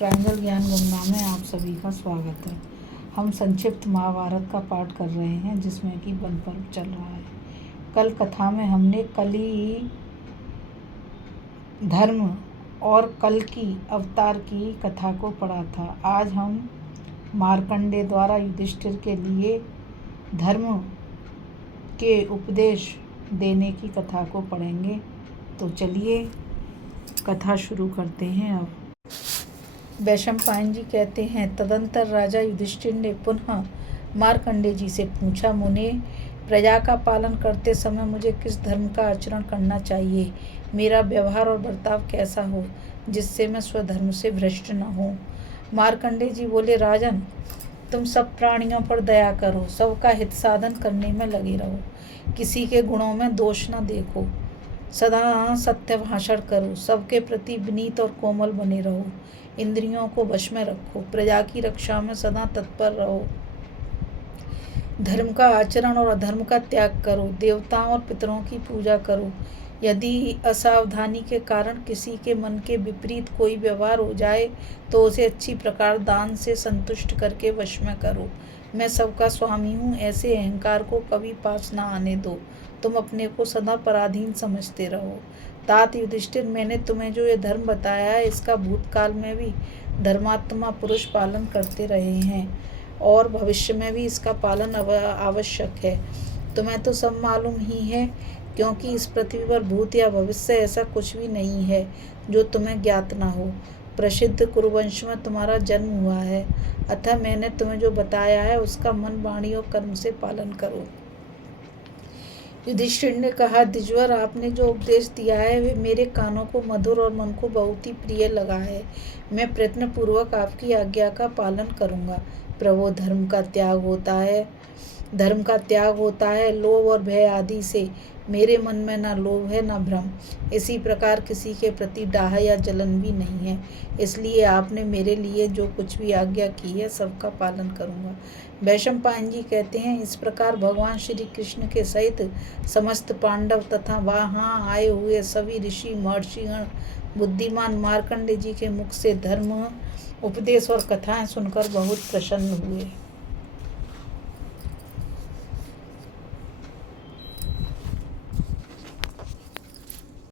Triangle ज्ञान गंगा में आप सभी का स्वागत है। हम संक्षिप्त महाभारत का पाठ कर रहे हैं जिसमें कि वन पर्व चल रहा है। कल कथा में हमने कली धर्म और कल की अवतार की कथा को पढ़ा था। आज हम मार्कंडेय द्वारा युधिष्ठिर के लिए धर्म के उपदेश देने की कथा को पढ़ेंगे। तो चलिए कथा शुरू करते हैं। अब वैशंपायन जी कहते हैं, तदंतर राजा युधिष्ठिर ने पुनः मार्कंडेय जी से पूछा, मुने, प्रजा का पालन करते समय मुझे किस धर्म का आचरण करना चाहिए? मेरा व्यवहार और बर्ताव कैसा हो जिससे मैं स्वधर्म से भ्रष्ट न हो? मार्कंडेय जी बोले, राजन, तुम सब प्राणियों पर दया करो, सबका हित साधन करने में लगे रहो, किसी के गुणों में दोष न देखो, सदा सत्य भाषण करो, सबके प्रति विनीत और कोमल बने रहो, इंद्रियों को वश में रखो, प्रजा की रक्षा में सदा तत्पर रहो, धर्म का आचरण और अधर्म का त्याग करो, देवताओं और पितरों की पूजा करो। यदि असावधानी के कारण किसी के मन के विपरीत कोई व्यवहार हो जाए तो उसे अच्छी प्रकार दान से संतुष्ट करके वश में करो। मैं सबका स्वामी हूँ, ऐसे अहंकार को कभी पास न आने दो। तुम अपने को सदा पराधीन समझते रहो। तात युधिष्ठिर, मैंने तुम्हें जो ये धर्म बताया है इसका भूतकाल में भी धर्मात्मा पुरुष पालन करते रहे हैं और भविष्य में भी इसका पालन आवश्यक है। तुम्हें तो सब मालूम ही है, क्योंकि इस पृथ्वी पर भूत या भविष्य ऐसा कुछ भी नहीं है जो तुम्हें ज्ञात न हो। प्रसिद्ध कुरुवंश में तुम्हारा जन्म हुआ है, अतः मैंने तुम्हें जो बताया है उसका मन, वाणी और कर्म से पालन करो। युधिष्ठिर ने कहा, द्विजवर, आपने जो उपदेश दिया है वे मेरे कानों को मधुर और मन को बहुत ही प्रिय लगा है। मैं प्रयत्न पूर्वक आपकी आज्ञा का पालन करूंगा। प्रभु, धर्म का त्याग होता है लोभ और भय आदि से। मेरे मन में न लोभ है न भ्रम, इसी प्रकार किसी के प्रति डाह या जलन भी नहीं है। इसलिए आपने मेरे लिए जो कुछ भी आज्ञा की है सबका पालन करूंगा। वैशंपायन जी कहते हैं, इस प्रकार भगवान श्री कृष्ण के सहित समस्त पांडव तथा वहाँ आए हुए सभी ऋषि महर्षिगण बुद्धिमान मार्कंडेय जी के मुख से धर्म उपदेश और कथाएं सुनकर बहुत प्रसन्न हुए।